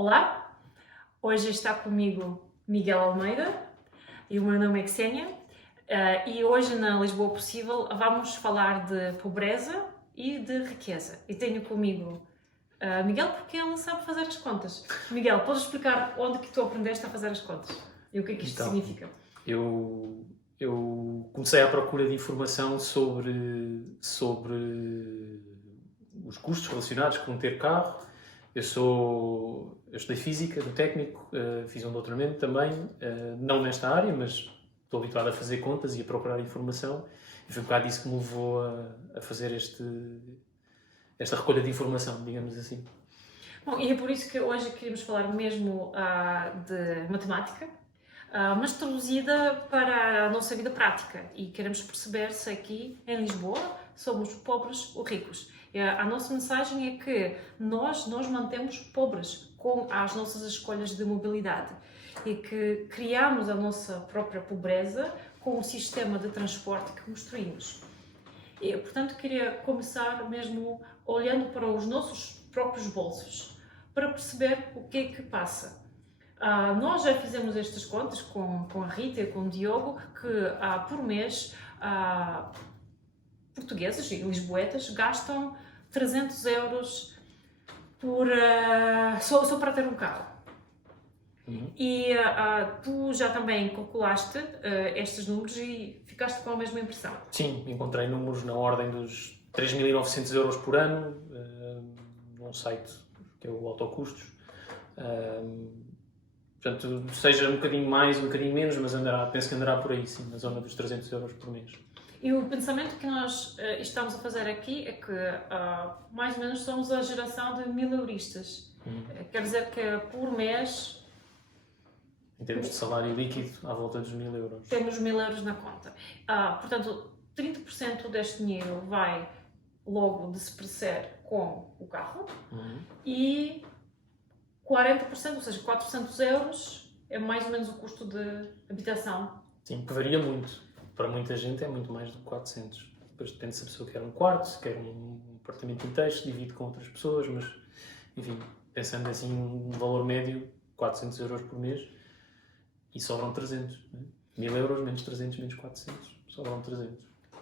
Olá, hoje está comigo Miguel Almeida e o meu nome é Xenia e hoje na Lisboa Possível vamos falar de pobreza e de riqueza. E tenho comigo Miguel porque ele sabe fazer as contas. Miguel, podes explicar onde que tu aprendeste a fazer as contas e o que é que isto significa? Eu comecei à procura de informação sobre os custos relacionados com ter carro. Eu estudei Física no técnico, fiz um doutoramento também, não nesta área, mas estou habituado a fazer contas e a procurar informação. E foi um bocado isso que me levou a fazer esta recolha de informação, digamos assim. Bom, e é por isso que hoje queríamos falar mesmo de matemática, mas traduzida para a nossa vida prática. E queremos perceber se aqui em Lisboa somos pobres ou ricos. A nossa mensagem é que nós mantemos pobres com as nossas escolhas de mobilidade e que criamos a nossa própria pobreza com o sistema de transporte que construímos. E, portanto, queria começar mesmo olhando para os nossos próprios bolsos para perceber o que é que passa. Nós já fizemos estas contas com a Rita e com o Diogo, que por mês portugueses e lisboetas gastam 300 euros só para ter um carro. E tu já também calculaste estes números e ficaste com a mesma impressão? Sim, encontrei números na ordem dos 3.900 euros por ano num site que é o Autocustos. Portanto, seja um bocadinho mais, um bocadinho menos, mas penso que andará por aí, sim, na zona dos 300 euros por mês. E o pensamento que nós estamos a fazer aqui é que mais ou menos somos a geração de 1000euristas. Quer dizer que por mês... Em termos de salário líquido, à volta dos 1000 euros. Temos 1000 euros na conta. Portanto, 30% deste dinheiro vai logo desaparecer com o carro e 40%, ou seja, 400 euros é mais ou menos o custo de habitação. Sim, que varia muito. Para muita gente é muito mais do que 400. Depois depende se a pessoa quer um quarto, se quer um apartamento inteiro, se divide com outras pessoas, mas, enfim, pensando assim num valor médio, 400 euros por mês, e sobram 300. Né? 1000 euros menos 300 menos 400, sobram 300.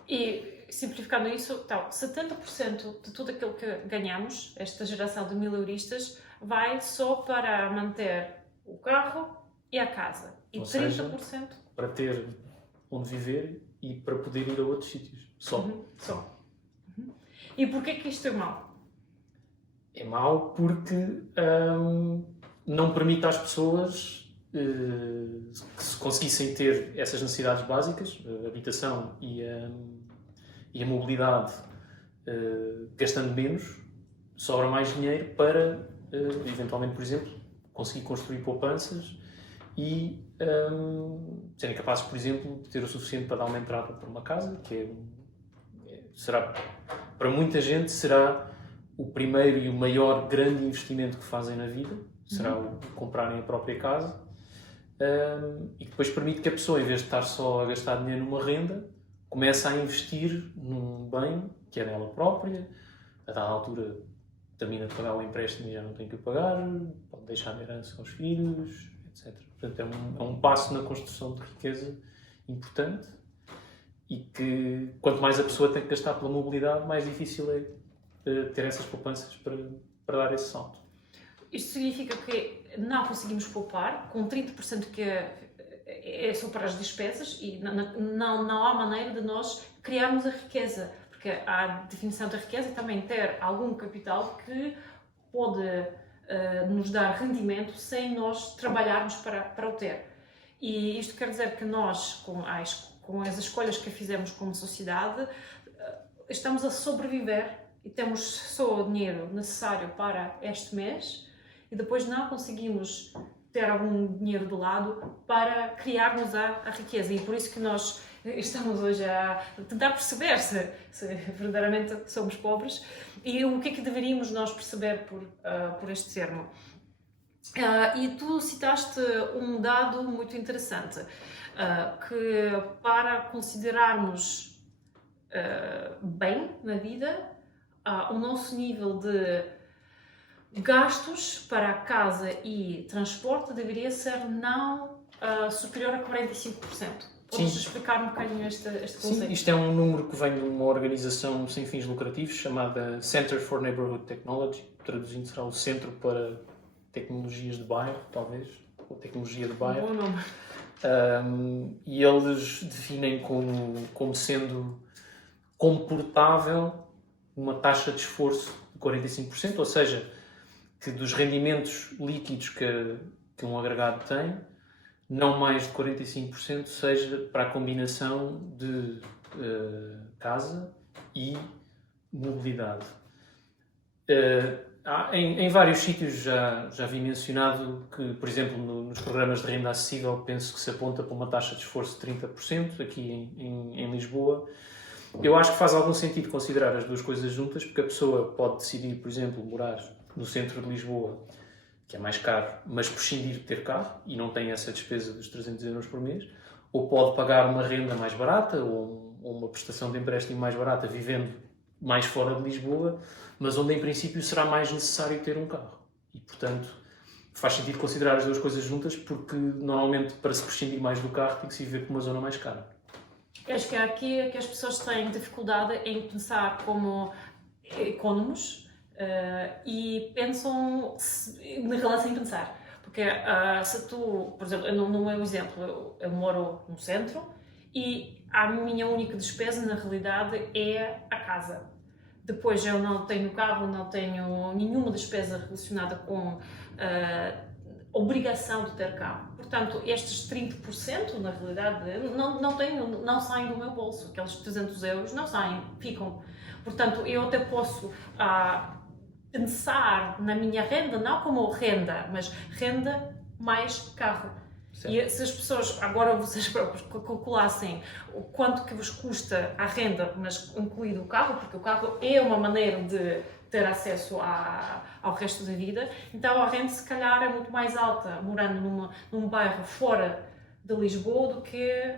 E, simplificando isso, então, 70% de tudo aquilo que ganhamos, esta geração de 1000euristas, vai só para manter o carro e a casa. E Ou 30%... seja, para ter onde viver e para poder ir a outros sítios. Só. Só. E porquê que isto é mau? É mau porque não permite às pessoas que se conseguissem ter essas necessidades básicas, a habitação e a mobilidade, gastando menos, sobra mais dinheiro para, eventualmente, por exemplo, conseguir construir poupanças e serem capazes, por exemplo, de ter o suficiente para dar uma entrada para uma casa, que será, para muita gente, será o primeiro e o maior grande investimento que fazem na vida, será o comprarem a própria casa, e que depois permite que a pessoa, em vez de estar só a gastar dinheiro numa renda, comece a investir num bem que é dela própria, a dada altura termina de pagar o empréstimo e já não tem que o pagar, pode deixar de herança aos filhos, etc. Portanto, é um passo na construção de riqueza importante e que, quanto mais a pessoa tem que gastar pela mobilidade, mais difícil é ter essas poupanças para dar esse salto. Isto significa que não conseguimos poupar, com 30% que é só para as despesas e não há maneira de nós criarmos a riqueza, porque a definição da riqueza é também ter algum capital que pode nos dar rendimento sem nós trabalharmos para o ter. E isto quer dizer que nós, com as escolhas que fizemos como sociedade, estamos a sobreviver e temos só o dinheiro necessário para este mês e depois não conseguimos ter algum dinheiro de lado para criarmos a riqueza. E por isso que nós estamos hoje a tentar perceber se verdadeiramente somos pobres e o que é que deveríamos nós perceber por este termo. E tu citaste um dado muito interessante, que para considerarmos bem na vida, o nosso nível gastos para a casa e transporte deveria ser não superior a 45%. Podes explicar um bocadinho este conceito? Sim, isto é um número que vem de uma organização sem fins lucrativos chamada Center for Neighborhood Technology, traduzindo será o Centro para Tecnologias de Bairro, talvez, ou Tecnologia de Bairro. Bom nome. E eles definem como sendo comportável uma taxa de esforço de 45%, ou seja, que dos rendimentos líquidos que um agregado tem, não mais de 45% seja para a combinação de casa e mobilidade. Em vários sítios já vi mencionado que, por exemplo, nos programas de renda acessível, penso que se aponta para uma taxa de esforço de 30%, aqui em Lisboa. Eu acho que faz algum sentido considerar as duas coisas juntas, porque a pessoa pode decidir, por exemplo, morar no centro de Lisboa, que é mais caro, mas prescindir de ter carro e não tem essa despesa dos 300 euros por mês, ou pode pagar uma renda mais barata ou uma prestação de empréstimo mais barata vivendo mais fora de Lisboa, mas onde em princípio será mais necessário ter um carro. E, portanto, faz sentido considerar as duas coisas juntas, porque normalmente para se prescindir mais do carro tem que se viver com uma zona mais cara. Acho que é aqui que as pessoas têm dificuldade em pensar como economos e pensam na relação em pensar. Porque se tu, por exemplo, no meu exemplo, eu moro no centro e a minha única despesa na realidade é a casa. Depois eu não tenho carro, não tenho nenhuma despesa relacionada com obrigação de ter carro. Portanto, estes 30% na realidade não saem do meu bolso. Aqueles 300 euros não saem, ficam. Portanto, eu até posso pensar na minha renda, não como renda, mas renda mais carro. Certo. E se as pessoas, agora vocês próprios, calculassem o quanto que vos custa a renda, mas incluído o carro, porque o carro é uma maneira de ter acesso ao resto da vida, então a renda se calhar é muito mais alta morando num bairro fora de Lisboa do que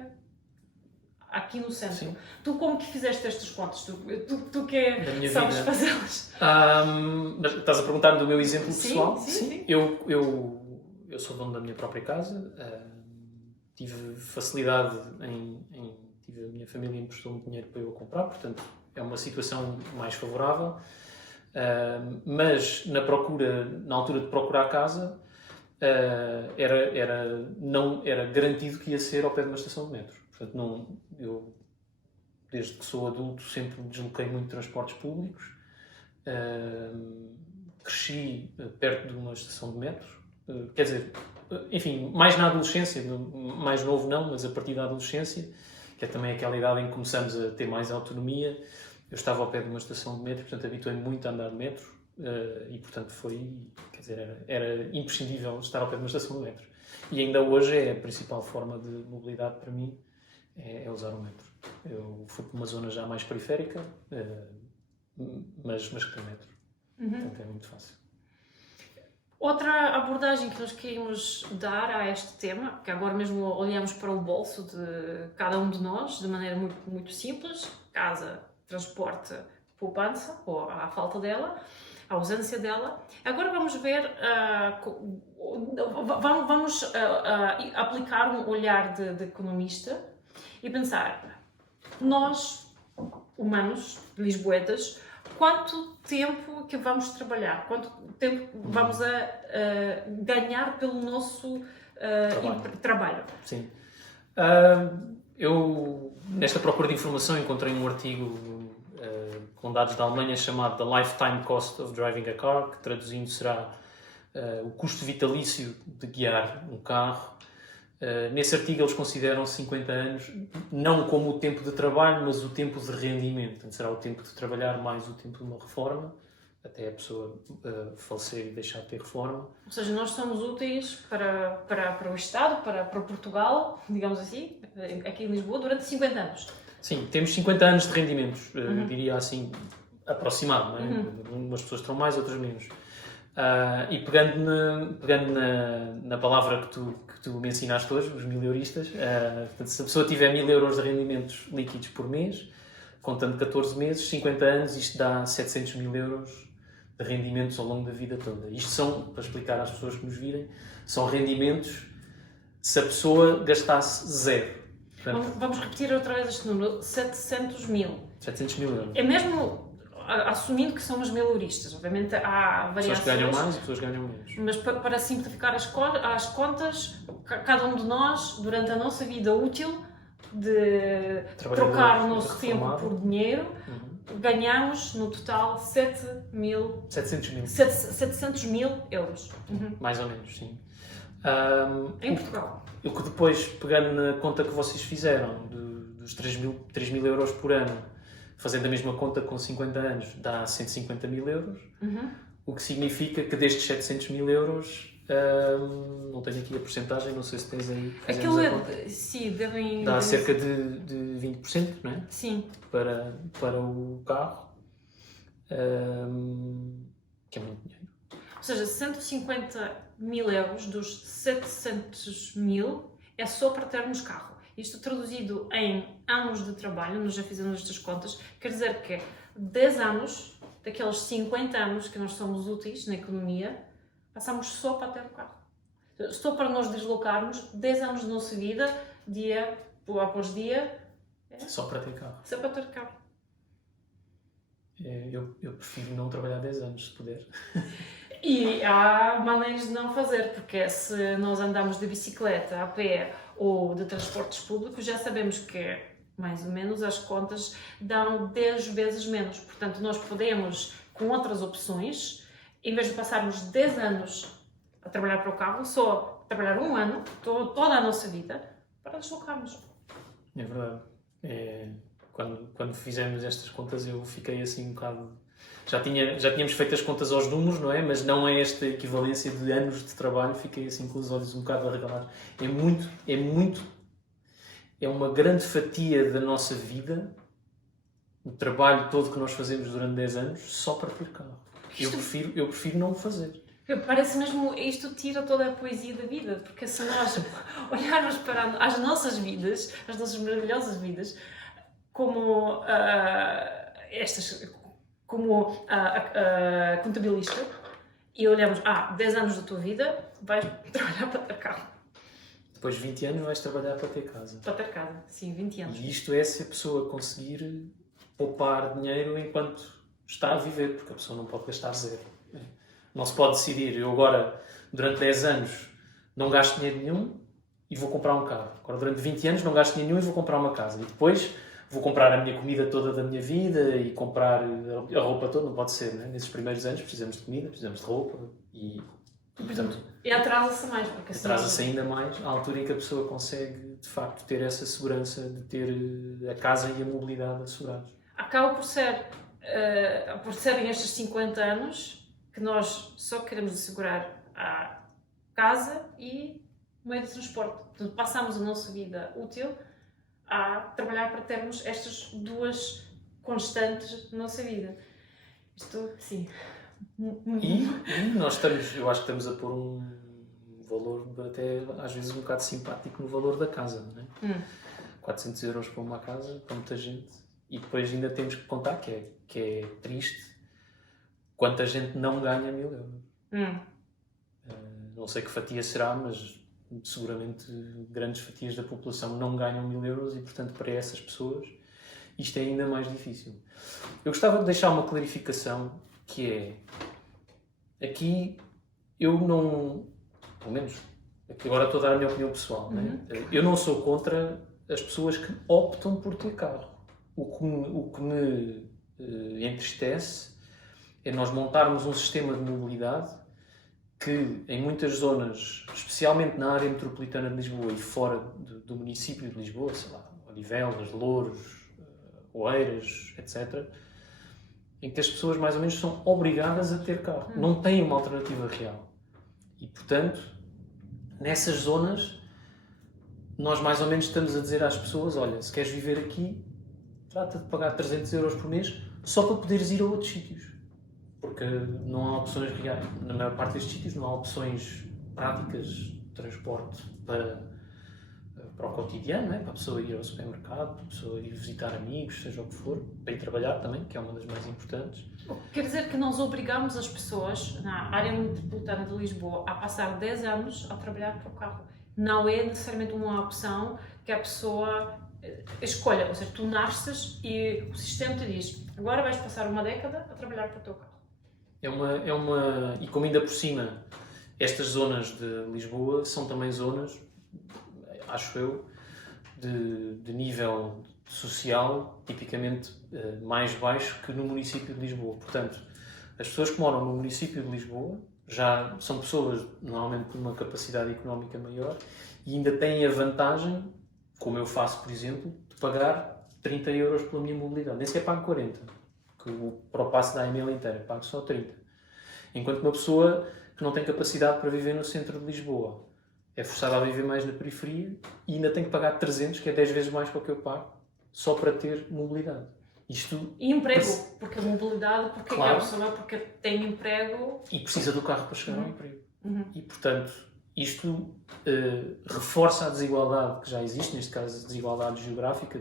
aqui no centro. Sim. Tu como que fizeste estas contas? Tu que sabes fazê-las? Mas estás a perguntar-me do meu exemplo pessoal? Sim. Eu sou dono da minha própria casa, tive facilidade tive a minha família emprestou-me dinheiro para eu comprar, portanto é uma situação mais favorável, mas na altura de procurar casa, não era garantido que ia ser ao pé de uma estação de metro. Portanto, eu desde que sou adulto sempre me desloquei muito de transportes públicos, cresci perto de uma estação de metro. Quer dizer, enfim, mais na adolescência, mais novo não, mas a partir da adolescência, que é também aquela idade em que começamos a ter mais autonomia, eu estava ao pé de uma estação de metro, portanto habituei-me muito a andar de metro e portanto era imprescindível estar ao pé de uma estação de metro. E ainda hoje é a principal forma de mobilidade para mim, é usar o metro. Eu fui para uma zona já mais periférica, mas que tem metro. Portanto é muito fácil. Outra abordagem que nós queríamos dar a este tema, que agora mesmo olhamos para o bolso de cada um de nós, de maneira muito, muito simples: casa, transporte, poupança, ou a falta dela, a ausência dela. Agora vamos ver, vamos aplicar um olhar de economista e pensar, nós, humanos, lisboetas, quanto tempo que vamos trabalhar, quanto tempo vamos ganhar pelo nosso trabalho. Sim. Eu, nesta procura de informação, encontrei um artigo com dados da Alemanha chamado The Lifetime Cost of Driving a Car, que traduzindo será o custo vitalício de guiar um carro. Nesse artigo eles consideram 50 anos não como o tempo de trabalho, mas o tempo de rendimento. Portanto, será o tempo de trabalhar mais o tempo de uma reforma, até a pessoa falecer e deixar de ter reforma. Ou seja, nós somos úteis para o Estado, para Portugal, digamos assim, aqui em Lisboa, durante 50 anos. Sim, temos 50 anos de rendimentos, diria assim, aproximado, não é? Umas pessoas terão mais, outras menos. E pegando na palavra que tu me ensinaste hoje, os mileuristas, portanto, se a pessoa tiver 1000 euros de rendimentos líquidos por mês, contando 14 meses, 50 anos, isto dá 700 mil euros de rendimentos ao longo da vida toda. Isto são, para explicar às pessoas que nos virem, são rendimentos se a pessoa gastasse zero. Portanto, Vamos repetir outra vez este número, 700 mil. 700 mil euros. É mesmo assumindo que somos mileuristas. Obviamente há variações. Pessoas que ganham mais e pessoas que ganham menos. Mas para simplificar as contas, cada um de nós, durante a nossa vida útil, de trocar o nosso tempo por dinheiro, ganhamos no total 700 mil euros. Mais ou menos, sim. Em Portugal. O que depois, pegando na conta que vocês fizeram, dos 3 mil euros por ano, fazendo a mesma conta com 50 anos, dá 150 mil euros. O que significa que destes 700 mil euros, não tenho aqui a porcentagem, não sei se tens aí. Aquilo sim, devem... Dá cerca de 20%, não é? Sim. Para o carro, que é muito dinheiro. Ou seja, 150 mil euros dos 700 mil é só para termos carro. Isto traduzido em anos de trabalho, nós já fizemos estas contas, quer dizer que 10 anos, daqueles 50 anos que nós somos úteis na economia, passamos só para ter o carro. Só para nós deslocarmos 10 anos da nossa vida, dia após dia. Só para ter carro. Só para ter carro. Eu prefiro não trabalhar 10 anos, se puder. E há maneiras de não fazer, porque se nós andamos de bicicleta, a pé ou de transportes públicos, já sabemos que, mais ou menos, as contas dão 10 vezes menos. Portanto, nós podemos, com outras opções, em vez de passarmos 10 anos a trabalhar para o carro, só trabalhar um ano, toda a nossa vida, para deslocarmos. É verdade. Quando fizemos estas contas, eu fiquei assim um bocado... Já tínhamos feito as contas aos números, não é? Mas não é esta equivalência de anos de trabalho, fiquei assim com os olhos um bocado arregalados. É uma grande fatia da nossa vida, o trabalho todo que nós fazemos durante 10 anos, só para ter carro. Eu prefiro não o fazer. Parece mesmo, isto tira toda a poesia da vida, porque se nós olharmos para as nossas vidas, as nossas maravilhosas vidas, como como contabilista, e olhamos, 10 anos da tua vida, vais trabalhar para ter carro. Depois de 20 anos vais trabalhar para ter casa. Para ter casa, sim, 20 anos. E isto é se a pessoa conseguir poupar dinheiro enquanto está a viver, porque a pessoa não pode gastar zero. Não se pode decidir, eu agora, durante 10 anos, não gasto dinheiro nenhum e vou comprar um carro. Agora, durante 20 anos, não gasto dinheiro nenhum e vou comprar uma casa. E depois vou comprar a minha comida toda da minha vida e comprar a roupa toda, não pode ser, né? Nesses primeiros anos precisamos de comida, precisamos de roupa e portanto... E atrasa-se mais. Atrasa-se ainda mais à altura em que a pessoa consegue, de facto, ter essa segurança de ter a casa e a mobilidade assegurados. Acaba por serem estes 50 anos que nós só queremos assegurar a casa e o meio de transporte. Portanto, passamos a nossa vida útil a trabalhar para termos estas duas constantes na nossa vida. Isto, sim. E nós eu acho que estamos a pôr um valor até às vezes um bocado simpático no valor da casa, não é? 400 euros para uma casa, para muita gente. E depois ainda temos que contar que é triste quanta gente não ganha 1000 euros. Não sei que fatia será, mas seguramente grandes fatias da população não ganham 1000 euros e, portanto, para essas pessoas isto é ainda mais difícil. Eu gostava de deixar uma clarificação que é, aqui eu não, pelo menos, aqui agora estou a dar a minha opinião pessoal, né? Eu não sou contra as pessoas que optam por ter carro. O que me entristece é nós montarmos um sistema de mobilidade que em muitas zonas, especialmente na área metropolitana de Lisboa e fora do município de Lisboa, sei lá, Odivelas, Louros, Oeiras, etc., em que as pessoas mais ou menos são obrigadas a ter carro. Não têm uma alternativa real. E, portanto, nessas zonas, nós mais ou menos estamos a dizer às pessoas, olha, se queres viver aqui, trata de pagar 300 euros por mês só para poderes ir a outros sítios. Porque não há opções reais. Na maior parte destes sítios não há opções práticas de transporte para para o cotidiano, né? Para a pessoa ir ao supermercado, para a pessoa ir visitar amigos, seja o que for, para ir trabalhar também, que é uma das mais importantes. Quer dizer que nós obrigamos as pessoas na área metropolitana de Lisboa a passar 10 anos a trabalhar para o carro. Não é necessariamente uma opção que a pessoa escolha, ou seja, tu nasces e o sistema te diz, agora vais passar uma década a trabalhar para o teu carro. E como ainda por cima, estas zonas de Lisboa são também zonas, acho eu, de nível social tipicamente mais baixo que no município de Lisboa. Portanto, as pessoas que moram no município de Lisboa já são pessoas normalmente com uma capacidade económica maior e ainda têm a vantagem, como eu faço, por exemplo, de pagar 30 euros pela minha mobilidade. Nem sequer pago 40, que para o passe da AML inteira pago só 30. Enquanto uma pessoa que não tem capacidade para viver no centro de Lisboa é forçada a viver mais na periferia e ainda tem que pagar 300, que é 10 vezes mais que o que eu pago, só para ter mobilidade. E emprego, porque a mobilidade, porque claro. a pessoa porque tem emprego... E precisa do carro para chegar ao emprego. E, portanto, isto reforça a desigualdade que já existe, neste caso a desigualdade geográfica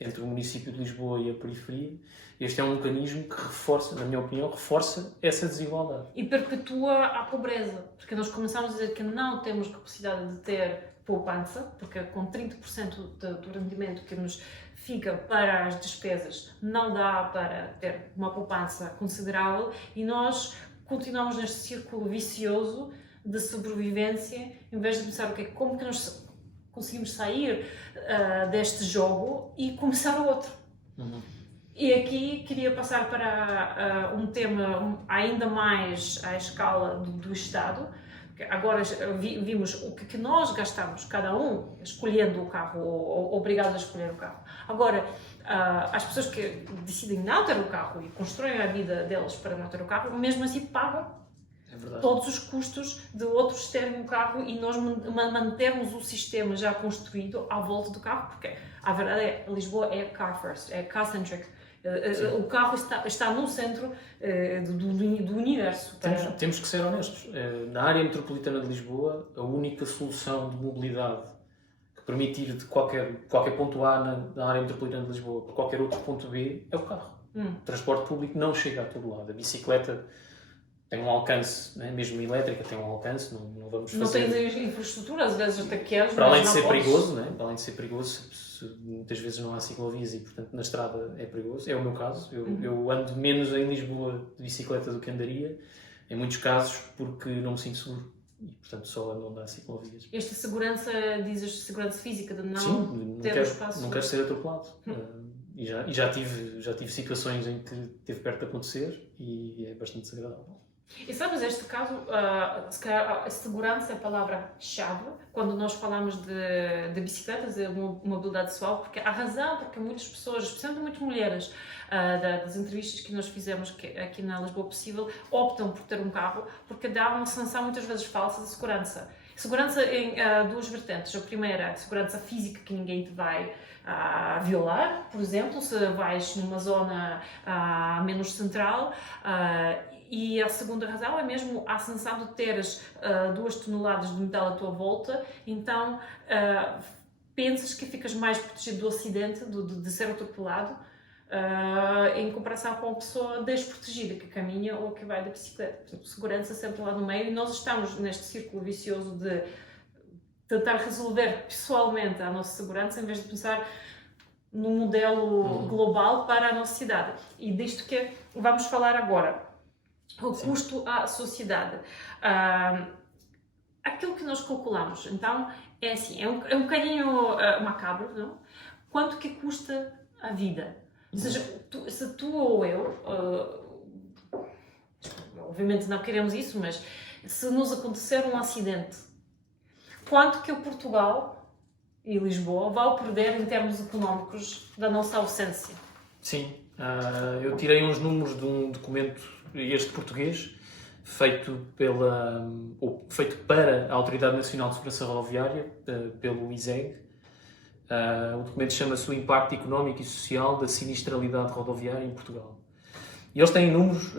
entre o município de Lisboa e a periferia. Este é um mecanismo que reforça, na minha opinião, reforça essa desigualdade. E perpetua a pobreza, porque nós começamos a dizer que não temos capacidade de ter poupança, porque com 30% do rendimento que nos fica para as despesas não dá para ter uma poupança considerável e nós continuamos neste círculo vicioso de sobrevivência, em vez de pensar como que nós conseguimos sair deste jogo e começar outro. E aqui queria passar para um tema ainda mais à escala do Estado. Agora vimos o que nós gastamos, cada um, escolhendo o carro ou obrigados a escolher o carro. Agora, as pessoas que decidem não ter o carro e constroem a vida delas para não ter o carro, mesmo assim pagam todos os custos de outros terem um carro e nós mantermos o sistema já construído à volta do carro, porque a verdade é que Lisboa é car first, é car-centric. O carro está no centro do universo. Temos que ser honestos. Na área metropolitana de Lisboa, a única solução de mobilidade que permite ir de qualquer ponto A na área metropolitana de Lisboa para qualquer outro ponto B é o carro. O transporte público não chega a todo lado. A bicicleta tem um alcance, né? Mesmo a elétrica tem um alcance, não vamos fazer... Não tens infraestrutura, às vezes até queres, para além de ser perigoso, né? Para além de ser perigoso, muitas vezes não há ciclovias e, portanto, na estrada é perigoso. É o meu caso. Eu ando menos em Lisboa de bicicleta do que andaria, em muitos casos, porque não me sinto seguro. E, portanto, só ando onde há ciclovias. Esta segurança, dizes segurança física, de não Sim, ter o espaço... não quero ser atropelado. E já tive situações em que teve perto de acontecer e é bastante desagradável. E sabes, este caso, se calhar a segurança é a palavra-chave quando nós falamos de bicicletas, de mobilidade suave, porque a razão porque muitas pessoas, especialmente muitas mulheres, das entrevistas que nós fizemos aqui na Lisboa Possível, optam por ter um carro porque dá uma sensação muitas vezes falsa de segurança. Segurança em duas vertentes. A primeira, a segurança física, que ninguém te vai violar, por exemplo, se vais numa zona menos central. E a segunda razão é mesmo a sensação de teres 2 toneladas de metal à tua volta, então pensas que ficas mais protegido do acidente, de ser atropelado, em comparação com a pessoa desprotegida que caminha ou que vai da bicicleta. Portanto, segurança sempre lá no meio e nós estamos neste círculo vicioso de tentar resolver pessoalmente a nossa segurança em vez de pensar num modelo global para a nossa cidade. E disto que vamos falar agora. O custo à sociedade. Aquilo que nós calculamos, então, é assim, é um bocadinho macabro, não? Quanto que custa a vida? Ou seja, se tu ou eu, obviamente não queremos isso, mas se nos acontecer um acidente, quanto que o Portugal e Lisboa vão perder em termos económicos da nossa ausência? Sim, eu tirei uns números de um documento este português, feito para a Autoridade Nacional de Segurança Rodoviária, pelo ISEG. O documento chama-se O Impacto Económico e Social da Sinistralidade Rodoviária em Portugal. E eles têm números,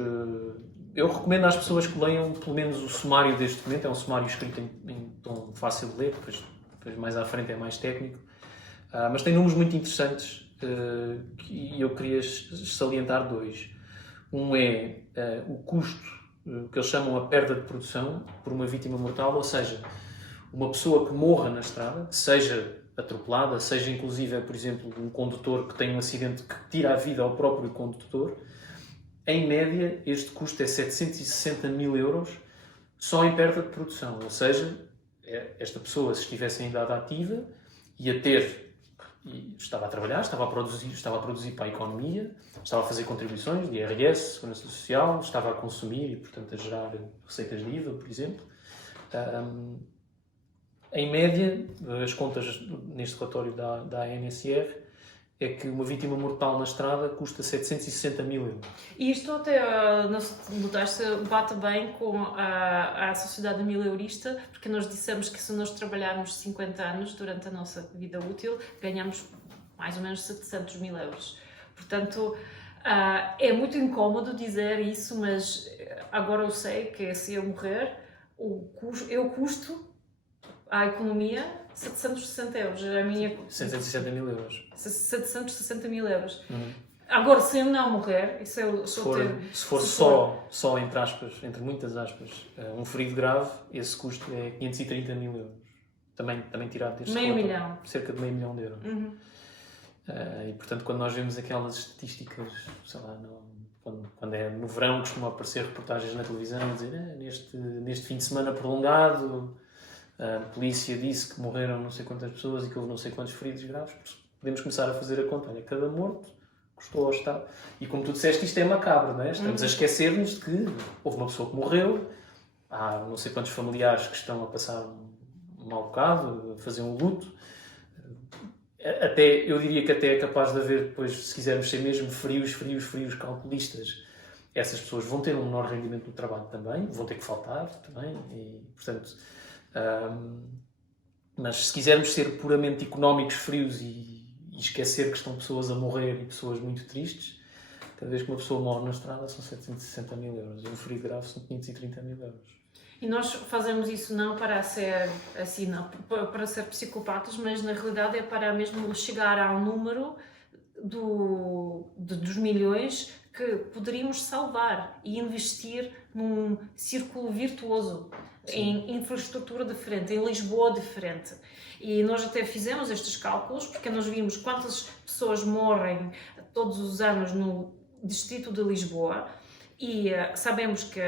eu recomendo às pessoas que leiam pelo menos o sumário deste documento, é um sumário escrito em tom fácil de ler, depois depois mais à frente é mais técnico. Mas tem números muito interessantes e eu queria salientar dois. Um é o custo, que eles chamam a perda de produção por uma vítima mortal, ou seja, uma pessoa que morra na estrada, seja atropelada, seja inclusive, por exemplo, um condutor que tem um acidente que tira a vida ao próprio condutor, em média este custo é 760 mil euros só em perda de produção, ou seja, esta pessoa, se estivesse em idade ativa, ia ter, estava a trabalhar, estava a produzir para a economia, estava a fazer contribuições de IRS, Segurança Social, estava a consumir e, portanto, a gerar receitas de IVA, por exemplo. Em média, as contas neste relatório da ANSR é que uma vítima mortal na estrada custa 760 mil euros. E isto até, notaste, bate bem com a sociedade mileurista, porque nós dissemos que se nós trabalharmos 50 anos durante a nossa vida útil, ganhamos mais ou menos 700 mil euros. Portanto, é muito incómodo dizer isso, mas agora eu sei que se eu morrer, eu custo à economia 760 euros. A minha... 760 mil euros. 760 mil euros. Agora, se eu não morrer, e se for só entre aspas, entre muitas aspas, um ferido grave, esse custo é 530 mil euros. Também tirado deste meio milhão. Cerca de meio milhão de euros. E, portanto, quando nós vemos aquelas estatísticas, sei lá, quando é no verão, costuma aparecer reportagens na televisão a dizer neste fim de semana prolongado, a polícia disse que morreram não sei quantas pessoas e que houve não sei quantos feridos graves. Podemos começar a fazer a conta. Olha, cada morto custou ao Estado. E como tu disseste, isto é macabro, não é? Estamos a esquecer-nos de que houve uma pessoa que morreu, há não sei quantos familiares que estão a passar um mau bocado, a fazer um luto. Eu diria que até é capaz de haver, depois, se quisermos ser mesmo frios calculistas, essas pessoas vão ter um menor rendimento no trabalho também, vão ter que faltar também, e, portanto... mas se quisermos ser puramente económicos, frios e esquecer que estão pessoas a morrer e pessoas muito tristes, cada vez que uma pessoa morre na estrada são 760 mil euros e um ferido grave são 530 mil euros. E nós fazemos isso não para ser assim, não, para ser psicopatas, mas na realidade é para mesmo chegar ao número dos milhões que poderíamos salvar e investir num círculo virtuoso. Sim. Em infraestrutura diferente, em Lisboa diferente. E nós até fizemos estes cálculos porque nós vimos quantas pessoas morrem todos os anos no distrito de Lisboa e sabemos que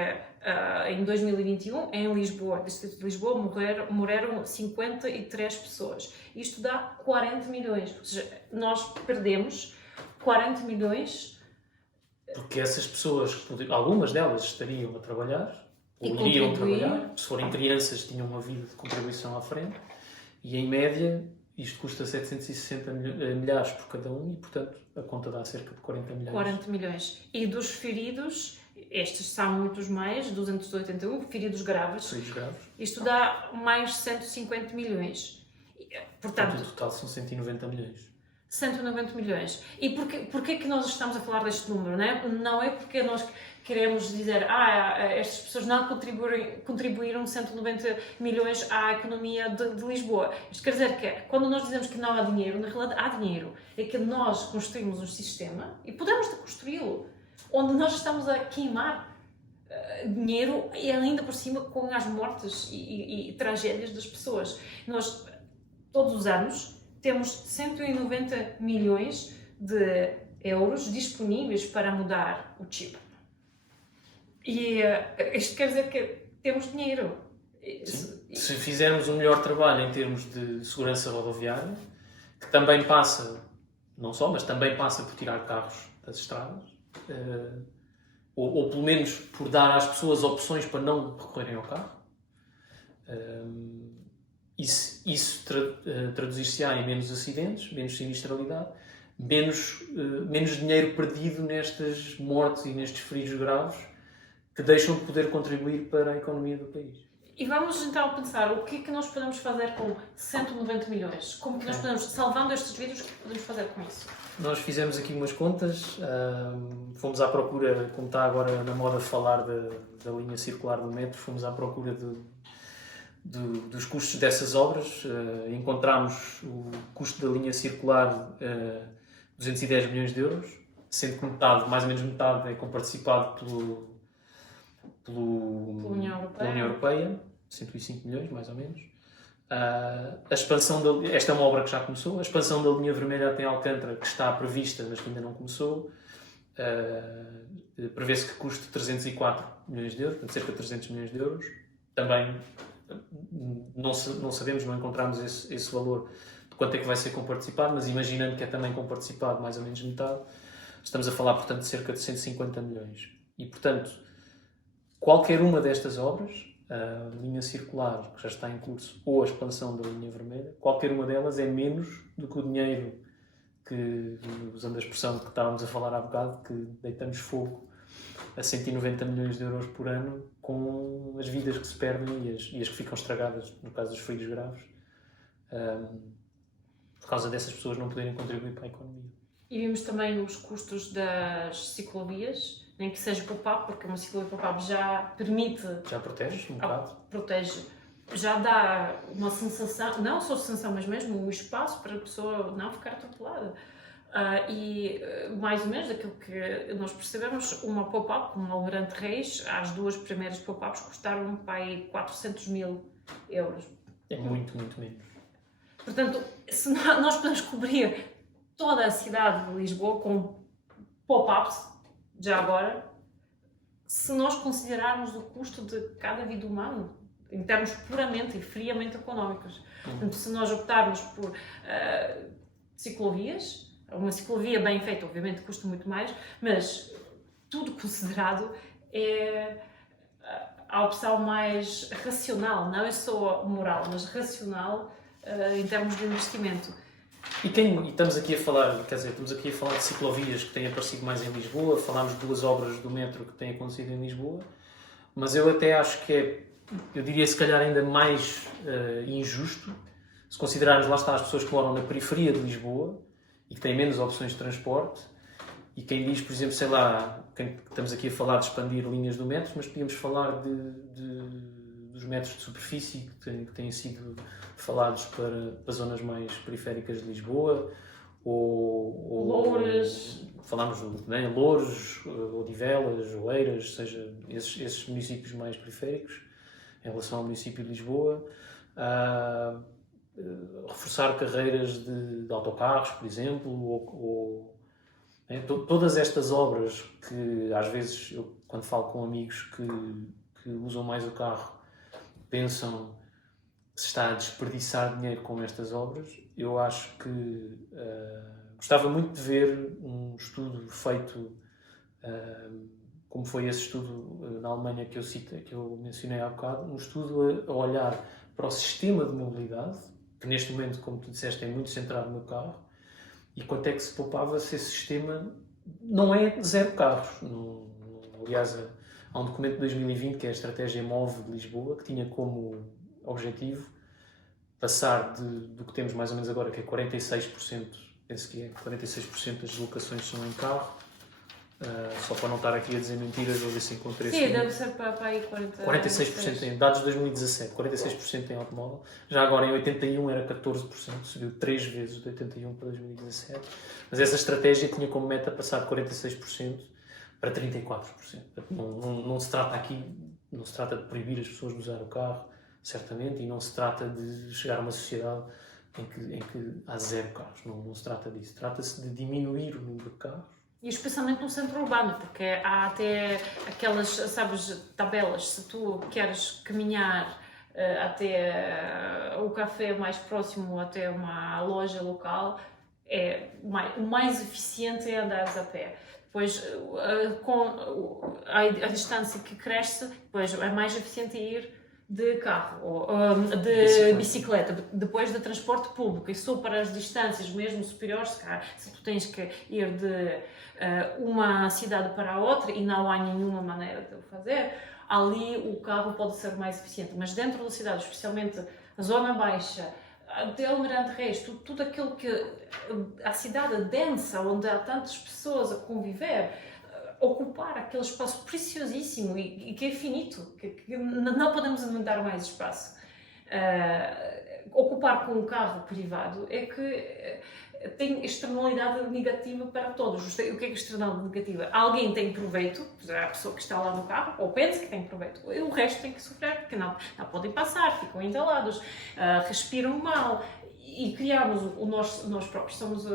em 2021, em Lisboa, distrito de Lisboa, morreram 53 pessoas. Isto dá 40 milhões. Ou seja, nós perdemos 40 milhões. Porque essas pessoas, algumas delas estariam a trabalhar, ou iriam trabalhar, se forem crianças tinham uma vida de contribuição à frente, e em média isto custa 760 milhares por cada um e, portanto, a conta dá cerca de 40 milhões. 40 milhões. E dos feridos, estes são muitos mais, 281, feridos graves. Isto dá mais 150 milhões. Portanto, o total são 190 milhões. 190 milhões. E porquê que nós estamos a falar deste número? Não é porque nós queremos dizer estas pessoas não contribuíram 190 milhões à economia de Lisboa. Isto quer dizer que quando nós dizemos que não há dinheiro, na realidade há dinheiro. É que nós construímos um sistema e podemos construí-lo, onde nós estamos a queimar dinheiro e ainda por cima com as mortes e tragédias das pessoas. Nós, todos os anos, temos 190 milhões de euros disponíveis para mudar o chip. E isto quer dizer que temos dinheiro. Se fizermos um melhor trabalho em termos de segurança rodoviária, que também passa, não só, mas também passa por tirar carros das estradas, ou pelo menos por dar às pessoas opções para não recorrerem ao carro, isso traduzir-se-á em menos acidentes, menos sinistralidade, menos dinheiro perdido nestas mortes e nestes feridos graves que deixam de poder contribuir para a economia do país. E vamos então pensar o que é que nós podemos fazer com 190 milhões? Como que nós podemos, salvando estes vidas, o que podemos fazer com isso? Nós fizemos aqui umas contas, fomos à procura, como está agora na moda falar da linha circular do metro, fomos à procura dos custos dessas obras, encontramos o custo da linha circular 210 milhões de euros, sendo que metade, mais ou menos metade, é comparticipado pela União Europeia, 105 milhões, mais ou menos. A expansão esta é uma obra que já começou. A expansão da linha vermelha até Alcântara, que está prevista, mas que ainda não começou, prevê-se que custe 304 milhões de euros, portanto, cerca de 300 milhões de euros. Também não sabemos, não encontramos esse valor de quanto é que vai ser comparticipado, mas imaginando que é também comparticipado mais ou menos metade, estamos a falar, portanto, de cerca de 150 milhões. E, portanto, qualquer uma destas obras, a linha circular, que já está em curso, ou a expansão da linha vermelha, qualquer uma delas é menos do que o dinheiro que, usando a expressão que estávamos a falar há bocado, que deitamos fogo a 190 milhões de euros por ano com as vidas que se perdem e as que ficam estragadas, no caso dos feridos graves, por causa dessas pessoas não poderem contribuir para a economia. E vimos também os custos das ciclovias, nem que seja pop-up, porque uma ciclovia pop-up já permite... Já protege um bocado. Protege. Já dá uma sensação, não só sensação, mas mesmo um espaço para a pessoa não ficar atropelada. E mais ou menos daquilo que nós percebemos, uma pop-up, como a Almirante Reis, as duas primeiras pop-ups custaram para aí 400 mil euros. É muito, muito menos. Portanto, se nós podemos cobrir toda a cidade de Lisboa com pop-ups, já agora, se nós considerarmos o custo de cada vida humana, em termos puramente e friamente económicos. Portanto, se nós optarmos por ciclovias, uma ciclovia bem feita, obviamente, custa muito mais, mas tudo considerado é a opção mais racional, não é só moral, mas racional em termos de investimento. E estamos aqui a falar, estamos aqui a falar de ciclovias que têm aparecido mais em Lisboa, falámos de duas obras do metro que têm acontecido em Lisboa, mas eu até acho que eu diria se calhar ainda mais injusto, se considerarmos, lá está, as pessoas que moram na periferia de Lisboa e que têm menos opções de transporte, e quem diz, por exemplo, sei lá, estamos aqui a falar de expandir linhas do metro, mas podíamos falar dos metros de superfície que têm sido falados para zonas mais periféricas de Lisboa, ou Loures. Falámos de Loures, Odivelas, Oeiras, seja, esses municípios mais periféricos em relação ao município de Lisboa. Reforçar carreiras de autocarros, por exemplo, todas estas obras que às vezes eu, quando falo com amigos que usam mais o carro, pensam que se está a desperdiçar dinheiro com estas obras. Eu acho que gostava muito de ver um estudo feito, como foi esse estudo na Alemanha que eu mencionei há bocado, um estudo a olhar para o sistema de mobilidade, que neste momento, como tu disseste, é muito centrado no carro, e quanto é que se poupava se esse sistema não é zero carros. Aliás, há um documento de 2020, que é a Estratégia MOVE de Lisboa, que tinha como objetivo passar do que temos mais ou menos agora, que é 46%, penso que é 46% das deslocações são em carro. Só para não estar aqui a dizer mentiras, vou ver se encontrei esse. Sim, deve ser para aí 46% em dados de 2017, 46% em automóvel. Já agora em 81 era 14%, subiu 3 vezes de 81 para 2017. Mas essa estratégia tinha como meta passar de 46% para 34%. Não se trata aqui, não se trata de proibir as pessoas de usar o carro, certamente, e não se trata de chegar a uma sociedade em que há zero carros. Não se trata disso. Trata-se de diminuir o número de carros. E especialmente no centro urbano, porque há até aquelas, sabes, tabelas, se tu queres caminhar até o café mais próximo, até uma loja local, o mais eficiente é andares a pé. Depois, com a distância que cresce, depois é mais eficiente ir de carro ou de bicicleta, depois de transporte público. E só para as distâncias mesmo superiores, se tu tens que ir de uma cidade para a outra e não há nenhuma maneira de o fazer, ali o carro pode ser mais eficiente. Mas dentro da cidade, especialmente a zona baixa, até Almirante Reis, tudo aquilo que a cidade densa, onde há tantas pessoas a conviver, ocupar aquele espaço preciosíssimo e que é finito, que não podemos inventar mais espaço. ocupar com um carro privado é que tem externalidade negativa para todos. O que é que é externalidade negativa? Alguém tem proveito, a pessoa que está lá no carro, ou pensa que tem proveito, e o resto tem que sofrer, porque não podem passar, ficam entalados, respiram mal. E criamos nós próprios, somos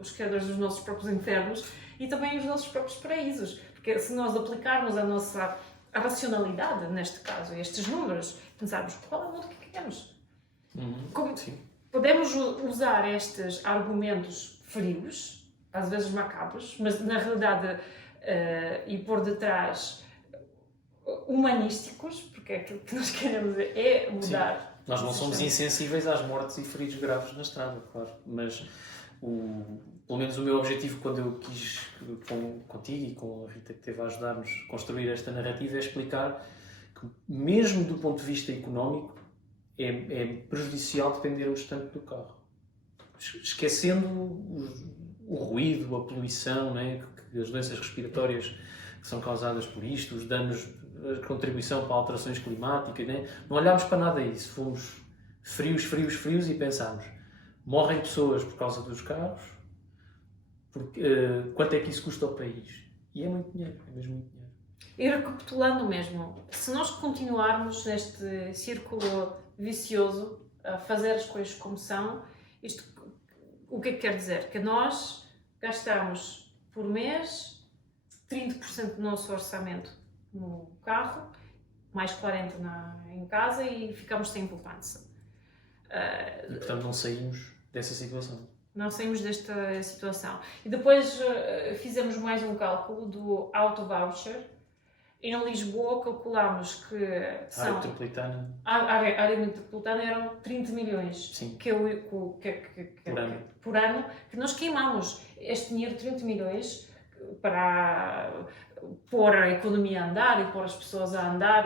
os criadores dos nossos próprios infernos e também os nossos próprios paraísos. Porque se nós aplicarmos a nossa racionalidade, neste caso, estes números, pensarmos qual é o mundo que queremos. Como podemos usar estes argumentos frios, às vezes macabros, mas na realidade e por detrás humanísticos, porque aquilo que nós queremos é mudar. Sim. Nós não somos insensíveis às mortes e feridos graves na estrada, claro, mas pelo menos o meu objetivo quando eu quis, contigo e com a Rita que esteve a ajudar-nos a construir esta narrativa, é explicar que mesmo do ponto de vista económico é prejudicial dependermos tanto do carro. Esquecendo o ruído, a poluição, né, as doenças respiratórias que são causadas por isto, os danos, a contribuição para alterações climáticas, né? Não olhámos para nada disso. Fomos frios e pensámos, morrem pessoas por causa dos carros, quanto é que isso custa ao país? E é muito dinheiro, é mesmo muito dinheiro. E recapitulando mesmo, se nós continuarmos neste círculo vicioso, a fazer as coisas como são, isto o que é que quer dizer? Que nós gastamos por mês 30% do nosso orçamento no carro, mais 40% em casa e ficamos sem poupança. E portanto não saímos dessa situação. Não saímos desta situação. E depois fizemos mais um cálculo do auto-voucher. Em Lisboa calculámos que a área metropolitana eram 30 milhões. Sim. Por ano que nós queimamos este dinheiro, 30 milhões, para pôr a economia a andar e pôr as pessoas a andar.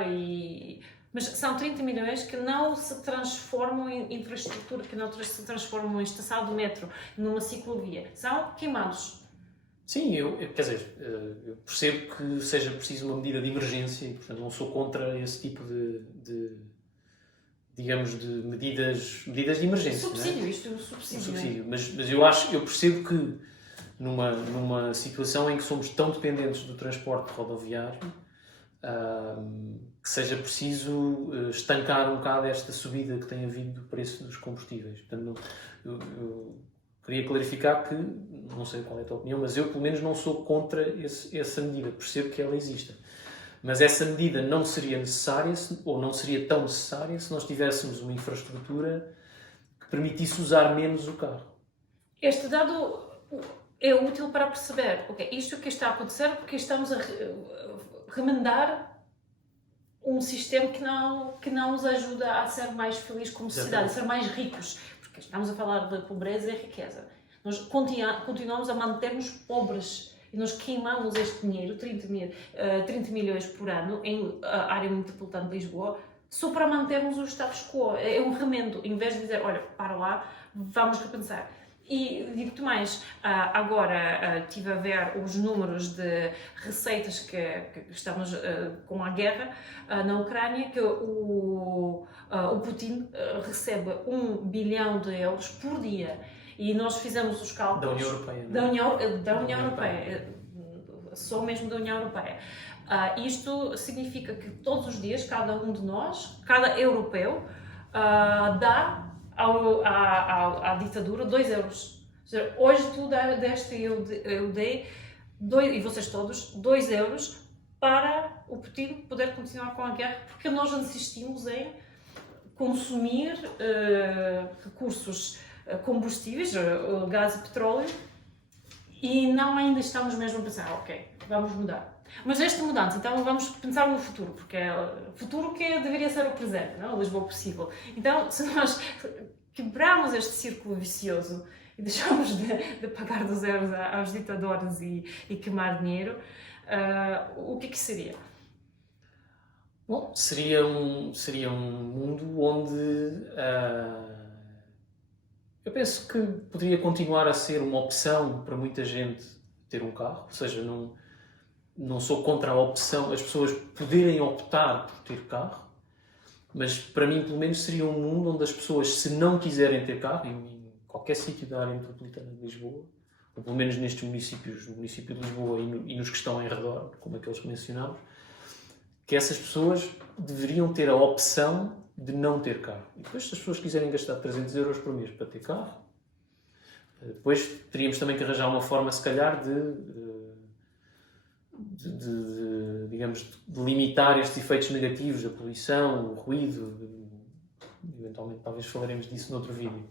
Mas são 30 milhões que não se transformam em infraestrutura, que não se transformam em estação de metro, numa ciclovia. São queimados. Sim, quer dizer, eu percebo que seja preciso uma medida de emergência e, portanto, não sou contra esse tipo digamos, de medidas de emergência. Subsídio, não é? Isto é um subsídio. Mas eu percebo que numa situação em que somos tão dependentes do transporte rodoviário, que seja preciso estancar um bocado esta subida que tem havido do preço dos combustíveis. Portanto, eu queria clarificar que, não sei qual é a tua opinião, mas eu pelo menos não sou contra essa medida, percebo que ela exista. Mas essa medida não seria necessária, ou não seria tão necessária, se nós tivéssemos uma infraestrutura que permitisse usar menos o carro. Este dado é útil para perceber, isto que está a acontecer porque estamos a remendar um sistema que não nos ajuda a ser mais felizes como sociedade, a ser mais ricos. Porque estamos a falar de pobreza e riqueza. Nós continuamos a manter-nos pobres e nós queimamos este dinheiro, 30 milhões por ano, em área metropolitana de Lisboa, só para mantermos o status quo. É um remendo, em vez de dizer, olha, para lá, vamos repensar. E digo-te mais, agora estive a ver os números de receitas que estamos com a guerra na Ucrânia, que o Putin recebe 1 bilhão de euros por dia. E nós fizemos os cálculos... Da União Europeia, não? Da União Europeia. Só mesmo da União Europeia. Isto significa que todos os dias, cada um de nós, cada europeu, dá à ditadura 2 euros. Ou seja, hoje tu deste e eu dei, e vocês todos, 2 euros para o Putin poder continuar com a guerra, porque nós insistimos em consumir recursos combustíveis, gás e petróleo, e não ainda estamos mesmo a pensar, ok, vamos mudar. Mas esta mudança, então vamos pensar no futuro, porque é o futuro que deveria ser o presente, não? O Lisboa possível. Então, se nós quebrarmos este círculo vicioso e deixarmos de pagar 2 euros aos ditadores e queimar dinheiro, o que seria? Bom, seria um mundo onde eu penso que poderia continuar a ser uma opção para muita gente ter um carro, ou seja, não sou contra a opção, as pessoas poderem optar por ter carro, Mas para mim, pelo menos, seria um mundo onde as pessoas, se não quiserem ter carro, em qualquer sítio da área metropolitana de Lisboa, ou pelo menos nestes municípios, no município de Lisboa e nos que estão em redor, como aqueles que mencionámos, que essas pessoas deveriam ter a opção de não ter carro. E depois, se as pessoas quiserem gastar 300 euros por mês para ter carro, depois teríamos também que arranjar uma forma, se calhar, digamos, de limitar estes efeitos negativos da poluição, o ruído. Eventualmente, talvez falaremos disso noutro vídeo,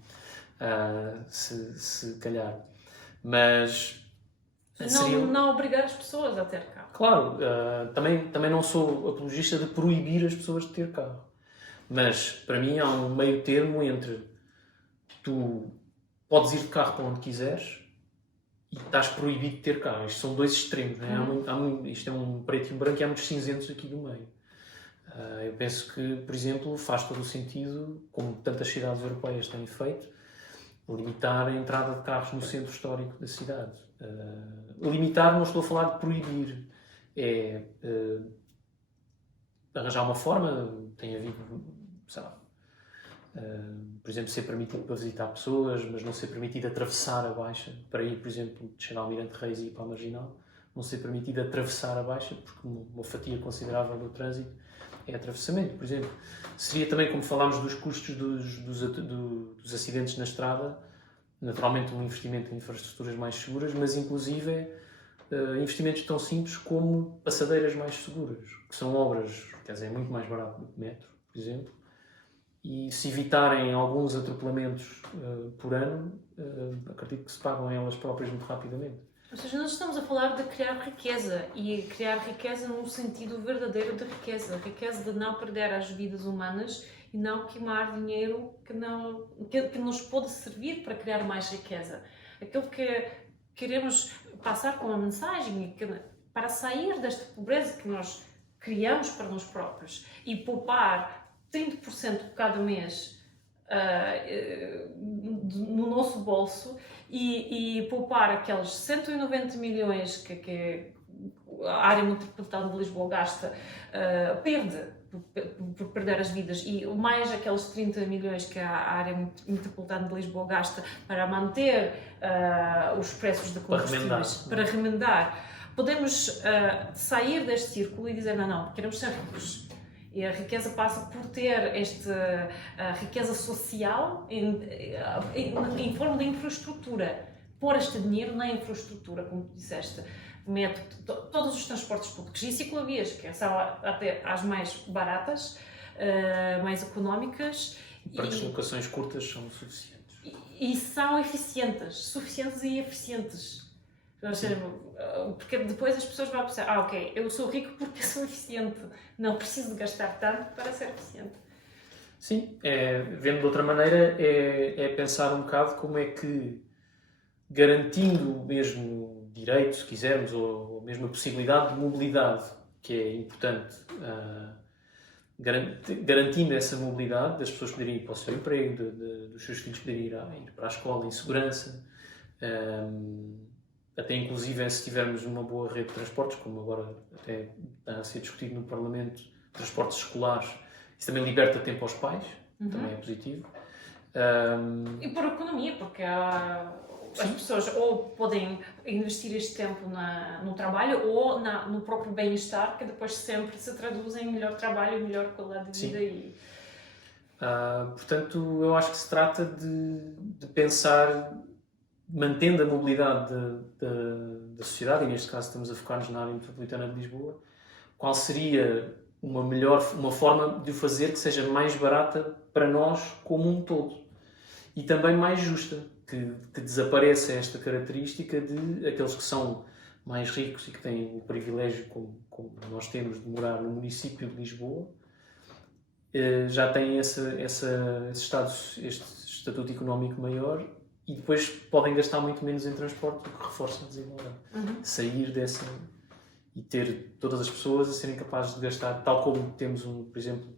se calhar. Mas não obrigar as pessoas a ter carro. Claro, também não sou apologista de proibir as pessoas de ter carro. Mas, para mim, há um meio termo entre tu podes ir de carro para onde quiseres e estás proibido de ter carro. Isto são dois extremos, não é? Isto é um preto e um branco e há muitos cinzentos aqui do meio. Eu penso que, por exemplo, faz todo o sentido, como tantas cidades europeias têm feito, limitar a entrada de carros no centro histórico da cidade. Limitar, não estou a falar de proibir, é arranjar uma forma. Tem havido, sei lá, por exemplo, ser permitido para visitar pessoas, mas não ser permitido atravessar a Baixa, para ir, por exemplo, descer ao Almirante Reis e ir para a Marginal, não ser permitido atravessar a Baixa, porque uma fatia considerável do trânsito é atravessamento, por exemplo. Seria também, como falámos dos custos dos acidentes na estrada, naturalmente um investimento em infraestruturas mais seguras, mas inclusive investimentos tão simples como passadeiras mais seguras, que são obras, quer dizer, é muito mais barato do que metro, por exemplo, e se evitarem alguns atropelamentos por ano, acredito que se pagam elas próprias muito rapidamente. Ou seja, nós estamos a falar de criar riqueza, e criar riqueza no sentido verdadeiro de riqueza. Riqueza de não perder as vidas humanas e não queimar dinheiro que nos pode servir para criar mais riqueza. Aquilo que queremos passar com a mensagem para sair desta pobreza que nós criamos para nós próprios e poupar 30% cada mês no nosso bolso e poupar aqueles 190 milhões que a área metropolitana de Lisboa gasta, perde por perder as vidas, e mais aqueles 30 milhões que a área metropolitana de Lisboa gasta para manter os preços de combustíveis, para remendar. Podemos sair deste círculo e dizer não, queremos ser ricos. E a riqueza passa por ter esta riqueza social em forma de infraestrutura. Pôr este dinheiro na infraestrutura, como tu disseste. Todos os transportes públicos e ciclovias, que são até as mais baratas, mais económicas. Para deslocações curtas são suficientes. E são suficientes e eficientes. Ou seja, porque depois as pessoas vão pensar, ok, eu sou rico porque sou eficiente, não preciso de gastar tanto para ser eficiente. Sim, vendo de outra maneira, é pensar um bocado como é que, garantindo o mesmo direito, se quisermos, ou mesmo a possibilidade de mobilidade, que é importante, garantindo essa mobilidade, das pessoas poderem ir para o seu emprego, dos seus filhos poderem ir para a escola em segurança, até inclusive se tivermos uma boa rede de transportes, como agora até está a ser discutido no Parlamento, transportes escolares, isso também liberta tempo aos pais, também é positivo. E por economia, porque as pessoas ou podem investir este tempo no trabalho ou no próprio bem-estar, que depois sempre se traduz em melhor trabalho e melhor qualidade de vida. Portanto, eu acho que se trata de pensar, mantendo a mobilidade da sociedade, e neste caso estamos a focar-nos na área metropolitana de Lisboa, qual seria uma forma de o fazer que seja mais barata para nós como um todo e também mais justa, que desapareça esta característica de aqueles que são mais ricos e que têm o privilégio, como nós temos, de morar no município de Lisboa, já têm este estatuto económico maior e depois podem gastar muito menos em transporte, o que reforça a desigualdade. Sair dessa e ter todas as pessoas a serem capazes de gastar, tal como temos, por exemplo,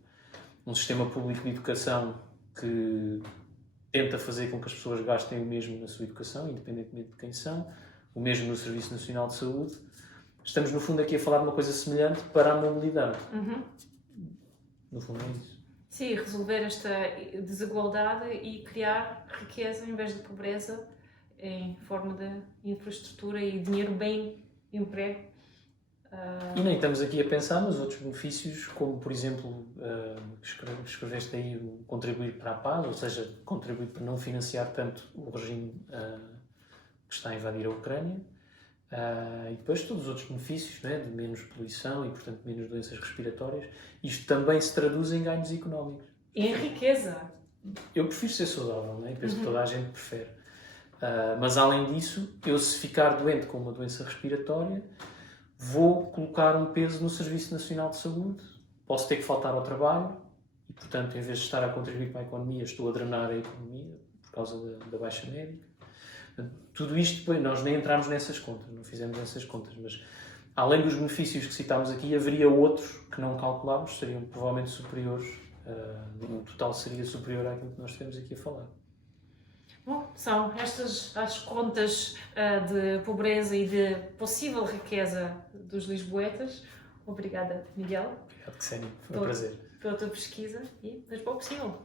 um sistema público de educação que tenta fazer com que as pessoas gastem o mesmo na sua educação, independentemente de quem são, o mesmo no Serviço Nacional de Saúde. Estamos, no fundo, aqui a falar de uma coisa semelhante para a mobilidade. No fundo é isso. Sim, resolver esta desigualdade e criar riqueza em vez de pobreza em forma de infraestrutura e dinheiro bem emprego. E nem estamos aqui a pensar nos outros benefícios, como por exemplo, escreveste aí o contribuir para a paz, ou seja, contribuir para não financiar tanto o regime que está a invadir a Ucrânia, e depois todos os outros benefícios, né, de menos poluição e, portanto, menos doenças respiratórias. Isto também se traduz em ganhos económicos. E em riqueza. Eu prefiro ser saudável, né? Penso que toda a gente prefere. Mas além disso, eu se ficar doente com uma doença respiratória, vou colocar um peso no Serviço Nacional de Saúde, posso ter que faltar ao trabalho e, portanto, em vez de estar a contribuir para a economia, estou a drenar a economia por causa da baixa médica. Tudo isto, nós nem entramos nessas contas, não fizemos essas contas, mas além dos benefícios que citámos aqui, haveria outros que não calculámos, seriam provavelmente superiores, o total seria superior àquilo que nós estivemos aqui a falar. Bom, são estas as contas de pobreza e de possível riqueza dos lisboetas. Obrigada, Miguel. Obrigado, Ksenia. Foi um prazer. Pela tua pesquisa e Lisboa Possível.